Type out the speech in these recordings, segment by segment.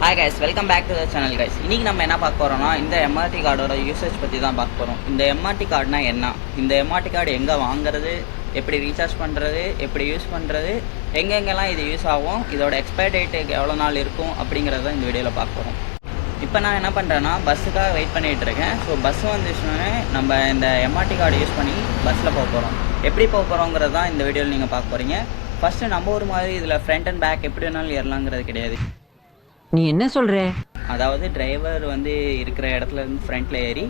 Hi guys, welcome back to the channel guys. இன்றைக்கி நம்ம என்ன பார்க்க போகிறோம்னா இந்த எம்ஆர்டி கார்டோட யூசேஜ் பற்றி தான் பார்க்க போகிறோம். இந்த எம்ஆர்டி கார்டுனா என்ன, இந்த எம்ஆர்டி கார்டு எங்கே வாங்குறது, எப்படி ரீசார்ஜ் பண்ணுறது, எப்படி யூஸ் பண்ணுறது, எங்கெங்கெல்லாம் இது யூஸ் ஆகும், இதோட எக்ஸ்பைரி டேட்டுக்கு எவ்வளோ நாள் இருக்கும் அப்படிங்கிறத இந்த வீடியோவில் பார்க்க போகிறோம். இப்போ நான் என்ன பண்ணுறேன்னா பஸ்ஸுக்காக வெயிட் பண்ணிகிட்டு இருக்கேன். ஸோ பஸ் வந்துச்சுன்னே நம்ம இந்த எம்ஆர்டி கார்டு யூஸ் பண்ணி பஸ்ஸில் போக போகிறோம். எப்படி போக போகிறோங்கிறது தான் இந்த வீடியோவில் நீங்கள் பார்க்க போகிறீங்க. ஃபஸ்ட்டு நம்ம ஒரு மாதிரி இதில் ஃப்ரண்ட் அண்ட் பேக் எப்படி வேணாலும் ஏறலாங்கிறது கிடையாது. நீ என்ன சொல்ற? அதாவது டிரைவர் வந்து இருக்கிற இடத்துல இருந்து ஃப்ரண்ட்டில் ஏறி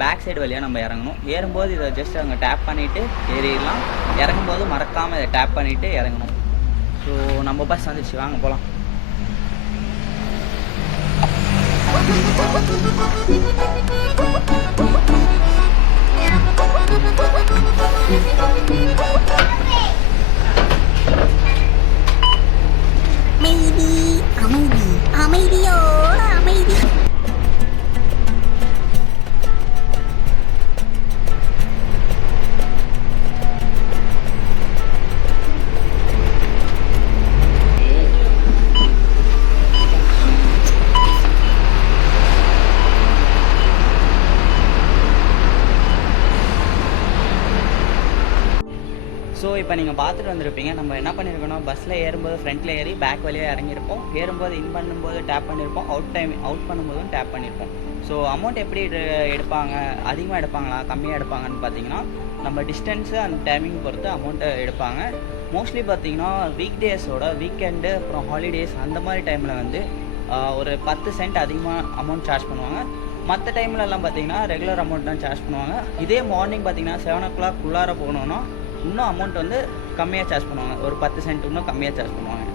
பேக் சைடு வழியாக நம்ம இறங்கணும். ஏறும்போது இதை ஜஸ்ட் அங்கே டேப் பண்ணிவிட்டு ஏறிடலாம். இறங்கும்போது மறக்காமல் இதை டேப் பண்ணிவிட்டு இறங்கணும். ஸோ நம்ம பஸ் வந்துடுச்சு, வாங்க போகலாம். அமைதியோ அமைதி. ஸோ இப்போ நீங்கள் பார்த்துட்டு வந்திருப்பீங்க. நம்ம என்ன பண்ணியிருக்கோம்னா பஸ்ஸில் ஏறும்போது ஃப்ரண்ட்டில் ஏறி பேக் வழியாக இறங்கியிருப்போம். ஏறும்போது இன் பண்ணும்போது டேப் பண்ணியிருப்போம், அவுட் பண்ணும்போதும் டேப் பண்ணியிருப்போம். ஸோ அமௌண்ட் எப்படி எடுப்பாங்க, அதிகமாக எடுப்பாங்களா கம்மியாக எடுப்பாங்கன்னு பார்த்தீங்கன்னா நம்ம டிஸ்டன்ஸு அந்த டைமிங் பொறுத்து அமௌண்ட்டை எடுப்பாங்க. மோஸ்ட்லி பார்த்தீங்கன்னா வீக்டேஸோட வீக்கெண்டு அப்புறம் ஹாலிடேஸ் அந்த மாதிரி டைமில் வந்து ஒரு 10 சென்ட் அதிகமாக அமௌண்ட் சார்ஜ் பண்ணுவாங்க. மற்ற டைம்லலாம் பார்த்தீங்கன்னா ரெகுலர் அமௌண்ட் தான் சார்ஜ் பண்ணுவாங்க. இதே மார்னிங் பார்த்தீங்கன்னா 7 o'clock உள்ளார போகணுன்னா இன்னும் அமௌண்ட் வந்து கம்மியாக சார்ஜ் பண்ணுவாங்க, ஒரு 10 சென்ட் இன்னும் கம்மியாக சார்ஜ் பண்ணுவாங்க.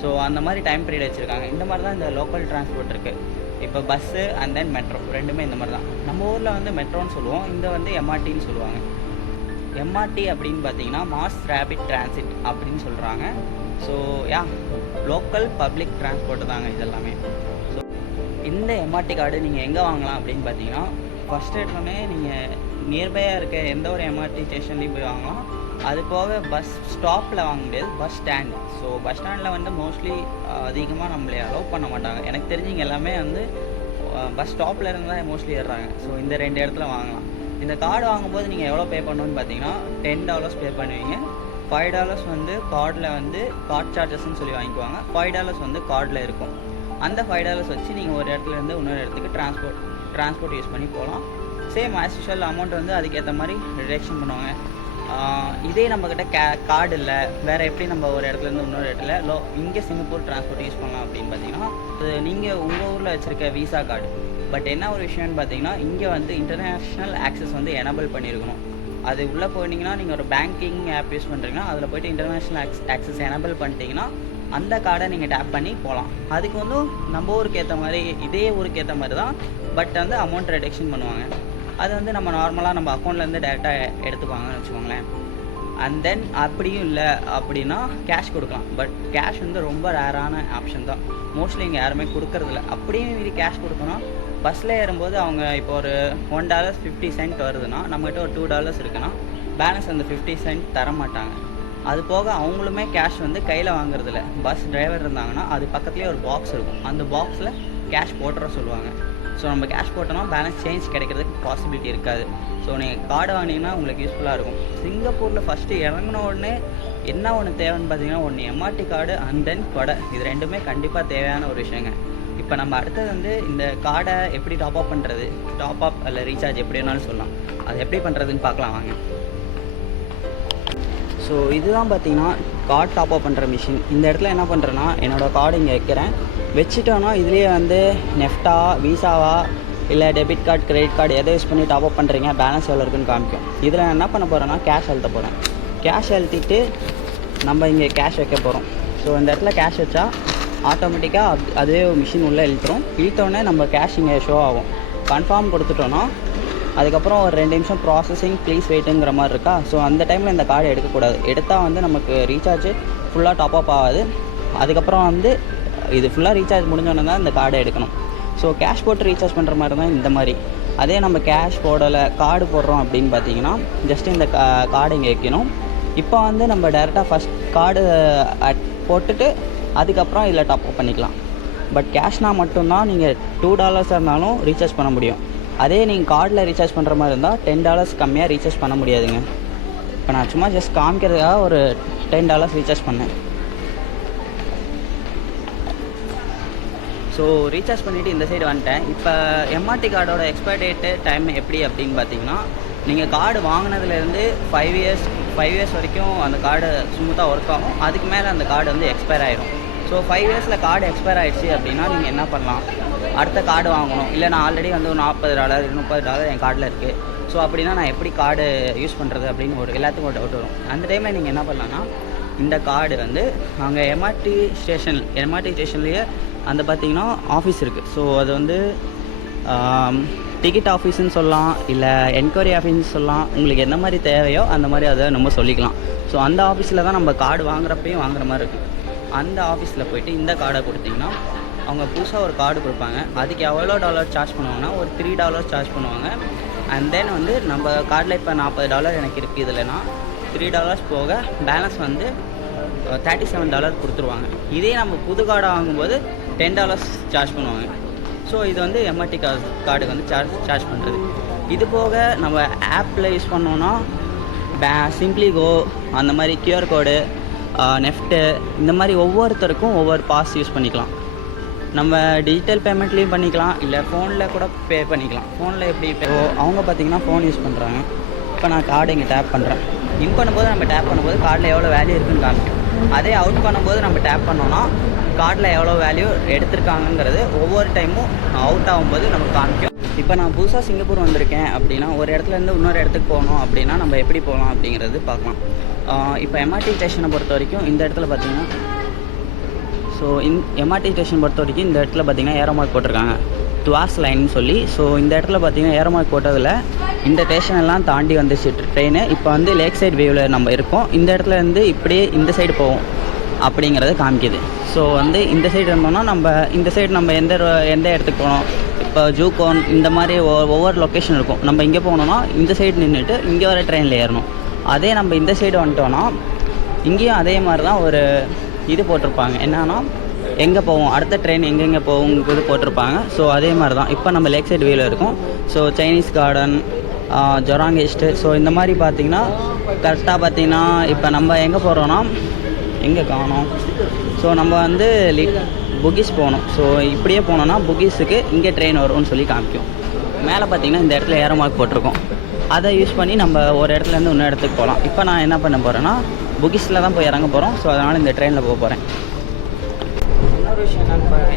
ஸோ அந்த மாதிரி டைம் பீரியட் வச்சுருக்காங்க. இந்த மாதிரி தான் இந்த லோக்கல் டிரான்ஸ்போர்ட் இருக்குது. இப்போ பஸ்ஸு அண்ட் தென் மெட்ரோ ரெண்டுமே இந்த மாதிரி தான். நம்ம ஊரில் வந்து மெட்ரோன்னு சொல்லுவோம், இந்த வந்து எம்ஆர்டின்னு சொல்லுவாங்க. எம்ஆர்டி அப்படின்னு பார்த்தீங்கன்னா மாஸ் ரேபிட் டிரான்சிட் அப்படின்னு சொல்கிறாங்க. ஸோ லோக்கல் பப்ளிக் டிரான்ஸ்போர்ட்டு தாங்க இதெல்லாமே. ஸோ இந்த எம்ஆர்டி கார்டு நீங்கள் எங்கே வாங்கலாம் அப்படின்னு பார்த்தீங்கன்னா ஃபஸ்ட் எடுத்தோடனே நீங்கள் நியர்பையாக இருக்க எந்த ஒரு எம்ஆர்டி ஸ்டேஷன்லேயும் போய் வாங்கலாம். அது போக பஸ் ஸ்டாப்பில் வாங்க முடியாது, பஸ் ஸ்டாண்டு. ஸோ பஸ் ஸ்டாண்டில் வந்து மோஸ்ட்லி அதிகமாக நம்மளே அலோவ் பண்ண மாட்டாங்க. எனக்கு தெரிஞ்சிங்க எல்லாமே வந்து பஸ் ஸ்டாப்பில் இருந்து தான் மோஸ்ட்லி ஏறுறாங்க. ஸோ இந்த 2 இடத்துல வாங்கலாம். இந்த கார்டு வாங்கும்போது நீங்கள் எவ்வளோ பே பண்ணணும்னு பார்த்தீங்கன்னா $10 பே பண்ணுவீங்க. $5 வந்து கார்டில் வந்து கார்ட் சார்ஜஸ்ன்னு சொல்லி வாங்கிக்குவாங்க. $5 வந்து கார்டில் இருக்கும். அந்த $5 வச்சு நீங்கள் ஒரு இடத்துல இருந்து இன்னொரு இடத்துக்கு டிரான்ஸ்போர்ட் யூஸ் பண்ணி போகலாம். சேம் ஆஸ் யூஷுவல் அமௌண்ட் வந்து அதுக்கேற்ற மாதிரி ரிடக்ஷன் பண்ணுவாங்க. இதே நம்மக்கிட்ட கார்டு இல்லை, வேறு எப்படி நம்ம ஒரு இடத்துலேருந்து இன்னொரு இடத்துல இங்கே சிங்கப்பூர் டிரான்ஸ்போர்ட் யூஸ் பண்ணலாம் அப்படின்னு பார்த்தீங்கன்னா அது நீங்கள் உங்கள் ஊரில் வச்சுருக்க விசா கார்டு. பட் என்ன ஒரு விஷயம்னு பார்த்தீங்கன்னா இங்கே வந்து இன்டர்நேஷ்னல் ஆக்சஸ் வந்து எனபிள் பண்ணியிருக்கணும். அது உள்ளே போனீங்கன்னா நீங்கள் ஒரு பேங்கிங் ஆப் யூஸ் பண்ணுறீங்கன்னா அதில் போய்ட்டு இன்டர்நேஷ்னல் ஆக்சஸ் எனபிள் பண்ணிட்டீங்கன்னா அந்த கார்டை நீங்கள் டேப் பண்ணி போகலாம். அதுக்கு வந்து நம்ம ஊருக்கு ஏற்ற மாதிரி இதே ஊருக்கு ஏற்ற மாதிரி தான், பட் வந்து அமௌண்ட் ரிடக்ஷன் பண்ணுவாங்க. அது வந்து நம்ம நார்மலாக நம்ம அக்கௌண்ட்லேருந்து டேரெக்டாக எடுத்துக்குவாங்கன்னு வச்சுக்கோங்களேன். அண்ட் தென் அப்படியும் இல்லை அப்படின்னா கேஷ் கொடுக்கலாம். பட் கேஷ் வந்து ரொம்ப ரேரான ஆப்ஷன் தான், மோஸ்ட்லி இங்கே யாருமே கொடுக்கறதில்ல. அப்படியும் இது கேஷ் கொடுக்கணும். பஸ்ஸில் ஏறும்போது அவங்க இப்போ ஒரு $1.50 வருதுன்னா நம்மகிட்ட ஒரு $2 இருக்குன்னா பேலன்ஸ் அந்த 50 சென்ட் தர மாட்டாங்க. அது போக அவங்களுமே கேஷ் வந்து கையில் வாங்குறதில்ல. பஸ் டிரைவர் இருந்தாங்கன்னா அது பக்கத்துலேயே ஒரு பாக்ஸ் இருக்கும், அந்த பாக்ஸில் கேஷ் போட்டுற சொல்லுவாங்க. ஸோ நம்ம கேஷ் போட்டோம்னா பேலன்ஸ் சேஞ்ச் கிடைக்கிறதுக்கு பாசிபிலிட்டி இருக்காது. ஸோ நீங்கள் கார்டு வாங்கினீங்கன்னா உங்களுக்கு யூஸ்ஃபுல்லாக இருக்கும். சிங்கப்பூரில் ஃபஸ்ட்டு இறங்கின உடனே என்ன ஒன்று தேவைன்னு பார்த்தீங்கன்னா ஒன்று எம்ஆர்டி கார்டு அண்ட் தென் கொடை. இது ரெண்டுமே கண்டிப்பாக தேவையான ஒரு விஷயங்க. இப்போ நம்ம அடுத்தது வந்து இந்த கார்டை எப்படி டாப் அப் பண்ணுறது, டாப் அப் இல்லை ரீசார்ஜ் எப்படி வேணாலும் சொல்லலாம், அது எப்படி பண்ணுறதுன்னு பார்க்கலாம் வாங்க. ஸோ இதுதான் பார்த்தீங்கன்னா கார்டு டாப் அப் பண்ணுற மிஷின். இந்த இடத்துல என்ன பண்ணுறேன்னா என்னோடய கார்டு இங்கே வைக்கிறேன். வச்சுட்டோன்னா இதுலேயே வந்து நெஃப்டா விசாவா இல்லை டெபிட் கார்டு கிரெடிட் கார்டு எதை யூஸ் பண்ணி டாப் அப் பண்ணுறீங்க, பேலன்ஸ் எவ்வளோ இருக்குன்னு காமிக்கும். இதில் நான் என்ன பண்ண போகிறேன்னா கேஷ் அழுத்த போகிறேன். கேஷ் அழுத்திட்டு நம்ம இங்கே கேஷ் வைக்க போகிறோம். ஸோ இந்த இடத்துல கேஷ் வச்சா ஆட்டோமேட்டிக்காக அதுவே மிஷின் உள்ளே இழுத்தோடனே நம்ம கேஷ் இங்கே ஷோ ஆகும். கன்ஃபார்ம் கொடுத்துட்டோன்னா அதுக்கப்புறம் ஒரு 2 நிமிஷம் ப்ராசஸிங் ப்ளீஸ் வெயிட்டுங்கிற மாதிரி இருக்கா. ஸோ அந்த டைமில் இந்த கார்டு எடுக்கக்கூடாது. எடுத்தால் வந்து நமக்கு ரீசார்ஜ் ஃபுல்லாக டாப் அப் ஆகாது. அதுக்கப்புறம் வந்து இது ஃபுல்லாக ரீசார்ஜ் முடிஞ்சோன்னே தான் இந்த கார்டை எடுக்கணும். ஸோ கேஷ் போட்டு ரீசார்ஜ் பண்ணுற மாதிரி தான் இந்த மாதிரி. அதே நம்ம கேஷ் போடலை கார்டு போடுறோம் அப்படின்னு பார்த்தீங்கன்னா ஜஸ்ட் இந்த கார்டு இங்கே வைக்கணும். இப்போ வந்து நம்ம டேரெக்டாக ஃபஸ்ட் கார்டு போட்டுட்டு அதுக்கப்புறம் இதில் டாப் அப் பண்ணிக்கலாம். பட் கேஷ்னால் மட்டும்தான் நீங்கள் $2 இருந்தாலும் ரீசார்ஜ் பண்ண முடியும். அதே நீங்கள் கார்டில் ரீசார்ஜ் பண்ணுற மாதிரி இருந்தால் $10 கம்மியாக ரீசார்ஜ் பண்ண முடியாதுங்க. இப்போ நான் சும்மா ஜஸ்ட் காமிக்கிறதுக்காக ஒரு $10 ரீசார்ஜ் பண்ணேன். ஸோ ரீசார்ஜ் பண்ணிவிட்டு இந்த சைடு வந்துட்டேன். இப்போ எம்ஆர்டி கார்டோட எக்ஸ்பயர் டேட்டு டைம் எப்படி அப்படின்னு பார்த்தீங்கன்னா, நீங்கள் கார்டு வாங்கினதுலேருந்து 5 இயர்ஸ் வரைக்கும் அந்த கார்டு ஸ்மூத்தாக ஒர்க் ஆகும். அதுக்கு மேலே அந்த கார்டு வந்து எக்ஸ்பயர் ஆகிடும். ஸோ 5 இயர்ஸில் கார்டு எக்ஸ்பயர் ஆகிடுச்சு அப்படின்னா நீங்கள் என்ன பண்ணலாம், அடுத்த கார்டு வாங்கணும். இல்லை நான் ஆல்ரெடி வந்து ஒரு $40 $30 என் கார்டில் இருக்குது. ஸோ அப்படின்னா நான் எப்படி கார்டு யூஸ் பண்ணுறது அப்படின்னு எல்லாத்துக்கும் ஒரு டவுட் வரும். அந்த டைமில் நீங்கள் என்ன பண்ணலான்னா, இந்த கார்டு வந்து அங்கே எம்ஆர்டி ஸ்டேஷன்லேயே அந்த பார்த்திங்கன்னா ஆஃபீஸ் இருக்குது. ஸோ அது வந்து டிக்கெட் ஆஃபீஸுன்னு சொல்லலாம், இல்லை என்கொயரி ஆஃபீஸ்னு சொல்லலாம். உங்களுக்கு எந்த மாதிரி தேவையோ அந்த மாதிரி அதை நம்ம சொல்லிக்கலாம். ஸோ அந்த ஆஃபீஸில் தான் நம்ம கார்டு வாங்குறப்பையும் வாங்குற மாதிரி இருக்குது. அந்த ஆஃபீஸில் போய்ட்டு இந்த கார்டை கொடுத்திங்கன்னா அவங்க புதுசாக ஒரு கார்டு கொடுப்பாங்க. அதுக்கு எவ்வளோ டாலர் சார்ஜ் பண்ணுவாங்கன்னா ஒரு $3 சார்ஜ் பண்ணுவாங்க. அண்ட் தென் வந்து நம்ம கார்டில் இப்போ $40 எனக்கு இருக்குது. இதுலனா $3 போக பேலன்ஸ் வந்து $37 கொடுத்துருவாங்க. இதே நம்ம புது கார்டை வாங்கும்போது $10 சார்ஜ் பண்ணுவாங்க. ஸோ இது வந்து எம்ஆர்டி கார்டுக்கு வந்து சார்ஜ் பண்ணுறது. இது போக நம்ம ஆப்பில் யூஸ் பண்ணோன்னா சிம்ப்ளி கோ, அந்த மாதிரி QR கோடு, நெஃப்ட்டு, இந்த மாதிரி ஒவ்வொருத்தருக்கும் ஒவ்வொரு பாஸ் யூஸ் பண்ணிக்கலாம். நம்ம டிஜிட்டல் பேமெண்ட்லேயும் பண்ணிக்கலாம், இல்லை ஃபோனில் கூட பே பண்ணிக்கலாம். ஃபோனில் எப்படி அவங்க பார்த்திங்கன்னா ஃபோன் யூஸ் பண்ணுறாங்க. இப்போ நான் கார்டு இங்கே டேப் பண்ணுறேன். இன் பண்ணும்போது நம்ம டேப் பண்ணும்போது கார்டில் எவ்வளோ வேல்யூ இருக்குதுன்னு காமிக்கும். அதே அவுட் பண்ணும்போது நம்ம டேப் பண்ணோன்னா கார்டில் எவ்வளோ வேல்யூ எடுத்திருக்காங்கங்கிறது ஒவ்வொரு டைமும் அவுட் ஆகும்போது நமக்கு காமிக்கும். இப்போ நான் புதுசாக சிங்கப்பூர் வந்திருக்கேன் அப்படின்னா ஒரு இடத்துலேருந்து இன்னொரு இடத்துக்கு போகணும் அப்படின்னா நம்ம எப்படி போகலாம் அப்படிங்கிறது பார்க்கலாம். இப்போ எம்ஆர்டி ஸ்டேஷனை பொறுத்த வரைக்கும் இந்த இடத்துல பார்த்திங்கன்னா, ஸோ எம்ஆர்டி ஸ்டேஷன் பொறுத்த வரைக்கும் இந்த இடத்துல பார்த்திங்கன்னா ஏரோ மார்க் போட்டிருக்காங்க, துவாஸ் லைன்னு சொல்லி. ஸோ இந்த இடத்துல பார்த்திங்கன்னா ஏரோ மார்க் போட்டதில் இந்த ஸ்டேஷன் எல்லாம் தாண்டி வந்துச்சு ட்ரெயின். இப்போ வந்து லேக் சைடு வியூவில் நம்ம இருக்கோம். இந்த இடத்துல இருந்து இப்படியே இந்த சைடு போவோம் அப்படிங்கிறத காமிக்குது. ஸோ வந்து இந்த சைடு இருந்தோம்னா நம்ம இந்த சைடு நம்ம எந்த இடத்துக்கு போகணும், இப்போ ஜூகோன் இந்த மாதிரி ஒவ்வொரு லொக்கேஷன் இருக்கும். நம்ம இங்கே போகணுன்னா இந்த சைடு நின்றுட்டு இங்கே வர ட்ரெயினில் ஏறணும். அதே நம்ம இந்த சைடு வந்துட்டோன்னா இங்கேயும் அதே மாதிரி தான் ஒரு இது போட்டிருப்பாங்க, என்னன்னா எங்கே போவோம், அடுத்த ட்ரெயின் எங்கெங்கே போகுங்கிறது போட்டிருப்பாங்க. ஸோ அதே மாதிரி தான் இப்போ நம்ம லேக் சைடு வியூவில் இருக்கும். So Chinese garden, Jurong East, so இந்த மாதிரி பார்த்திங்கன்னா கரெக்டாக பார்த்திங்கன்னா இப்போ நம்ம எங்கே போகிறோன்னா எங்கே காணோம். ஸோ நம்ம வந்து புகிஸ் போகணும். ஸோ இப்படியே போனோன்னா புகிஸுக்கு இங்கே ட்ரெயின் வரும்னு சொல்லி காமிக்கும். மேலே பார்த்திங்கன்னா இந்த இடத்துல ஏரோ மார்க் போட்டிருக்கோம். அதை யூஸ் பண்ணி நம்ம ஒரு இடத்துலேருந்து இன்னொரு இடத்துக்கு போகலாம். இப்போ நான் என்ன பண்ண போகிறேன்னா புகிஸில் தான் போய் இறங்க போகிறோம். ஸோ அதனால் இந்த ட்ரெயினில் போக போகிறேன். இன்னொரு விஷயம்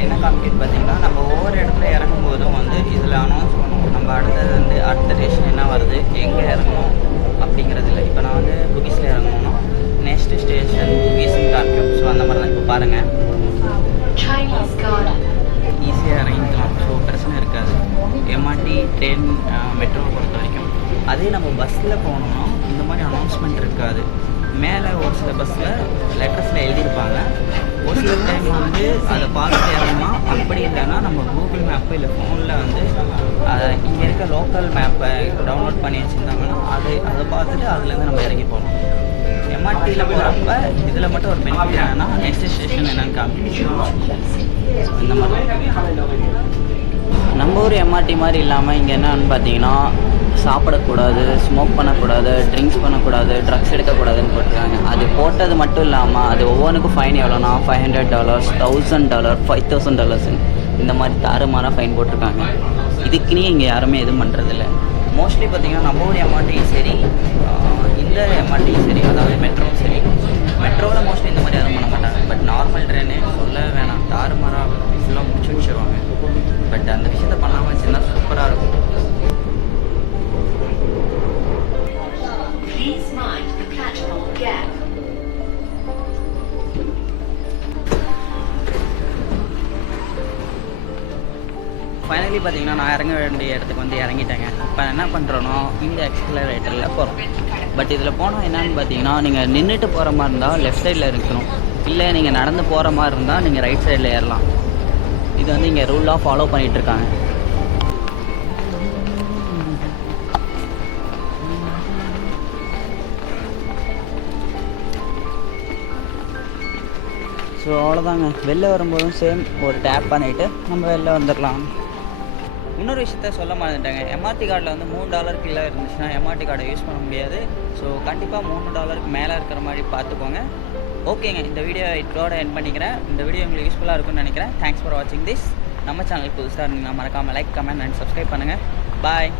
என்ன காமிக்குது பார்த்திங்கன்னா, நம்ம ஒவ்வொரு இடத்துல இறங்கும் போதும் வந்து இதில் அனௌன்ஸ் பண்ணுவோம் நம்ம அடுத்தது வந்து அடுத்த ஸ்டேஷன் என்ன வருது, எங்கே இறங்கணும் அப்படிங்கிறது இல்லை. இப்போ நான் வந்து புகிஸில் இறங்கணும்னா நெக்ஸ்ட் ஸ்டேஷன் புகிஸ்ன்னு காமிக்கும். ஸோ அந்த மாதிரி தான் இப்போ பாருங்கள், ஈஸியாக இறங்கிக்கலாம். ஸோ பிரச்சனை இருக்காது எம்ஆர்டி ட்ரெயின் மெட்ரோவை பொறுத்த வரைக்கும். அதே நம்ம பஸ்ஸில் போனோம்னா இந்த மாதிரி அனௌன்ஸ்மெண்ட் இருக்காது. மேலே ஒரு சில பஸ்ஸில் லெட்டர்ஸில் எழுதியிருப்பாங்க. ஒரு சில டைம் வந்து அதை பார்த்து இறங்கலாம். அப்படி இல்லைன்னா நம்ம கூகுள் மேப்பு இல்லை ஃபோனில் வந்து இங்கே இருக்க லோக்கல் மேப்பை டவுன்லோட் பண்ணி வச்சுருந்தாங்கன்னா அதை பார்த்துட்டு அதுலேருந்து நம்ம இறங்கி போகலாம். எம்ஆர்டியில் போகிறப்ப இதில் மட்டும் ஒரு பெனிஃபிட் என்னன்னா நெக்ஸ்ட் ஸ்டேஷன் என்னென்னு காமிக்கும். இந்த மாதிரி நம்ம ஊர் எம்ஆர்டி மாதிரி இல்லாமல் இங்கே என்னன்னு பார்த்தீங்கன்னா சாப்பிடக்கூடாது, ஸ்மோக் பண்ணக்கூடாது, ட்ரிங்க்ஸ் பண்ணக்கூடாது, ட்ரக்ஸ் எடுக்கக்கூடாதுன்னு போட்டிருக்காங்க. அது போட்டது மட்டும் இல்லாமல் அது ஒவ்வொன்றுக்கும் ஃபைன் எவ்வளோனா $500, $1000, $5000 இந்த மாதிரி தாறுமாறாக ஃபைன் போட்டிருக்காங்க. இதுக்குன்னே இங்கே யாருமே எதுவும் பண்ணுறதில்ல. மோஸ்ட்லி பார்த்திங்கன்னா நம்ம ஊர் எம்ஆர்டியும் சரி, இந்த எம்ஆர்டியும் சரி, அதாவது மெட்ரோவும் சரி, மெட்ரோவில் மோஸ்ட்லி இந்த மாதிரி எதுவும் பண்ண மாட்டாங்க. பட் நார்மல் ட்ரெயினே சொல்ல வேணாம், தாறுமாறாக ஃபுல்லாக முடிச்சு வச்சுருவாங்க. பட் அந்த விஷயத்தை பண்ணாமல் வச்சுருந்தா சூப்பராக இருக்கும். ஃபைனலி பார்த்தீங்கன்னா நான் இறங்க வேண்டிய இடத்துக்கு வந்து இறங்கிட்டேங்க. இப்போ என்ன பண்ணுறோன்னா இந்த எக்ஸ்பிளரேட்டரில் போகிறோம். பட் இதில் போனால் என்னென்னு பார்த்தீங்கன்னா, நீங்கள் நின்றுட்டு போகிற மாதிரி இருந்தால் லெஃப்ட் சைடில் இருக்கணும், இல்லை நீங்கள் நடந்து போகிற மாதிரி இருந்தால் நீங்கள் ரைட் சைடில் ஏறலாம். இது வந்து இங்கே ரூலாக ஃபாலோ பண்ணிகிட்ருக்காங்க. ஸோ ஸோ அவ்வளோதாங்க. வெளில வரும்போதும் சேம் ஒரு டேப் பண்ணிவிட்டு நம்ம வெளில வந்துடலாம். இன்னொரு விஷயத்த சொல்ல மறந்துட்டேங்க. எம்ஆர்டி கார்டில் வந்து $3 கீழே இருந்துச்சுன்னா எம்ஆர்டி கார்டை யூஸ் பண்ண முடியாது. ஸோ கண்டிப்பாக $3 மேலே இருக்கிற மாதிரி பார்த்துக்கோங்க. ஓகேங்க, இந்த வீடியோ இதோட எண்ட் பண்ணிக்கிறேன். இந்த வீடியோ உங்களுக்கு யூஸ்ஃபுல்லாக இருக்கும்னு நினைக்கிறேன். தேங்க்ஸ் ஃபார் வாட்சிங் திஸ். நம்ம சேனல் புதுசாக இருந்தீங்கன்னா மறக்காமல் லைக், கமெண்ட் அண்ட் சப்ஸ்கிரைப் பண்ணுங்கள். பாய்.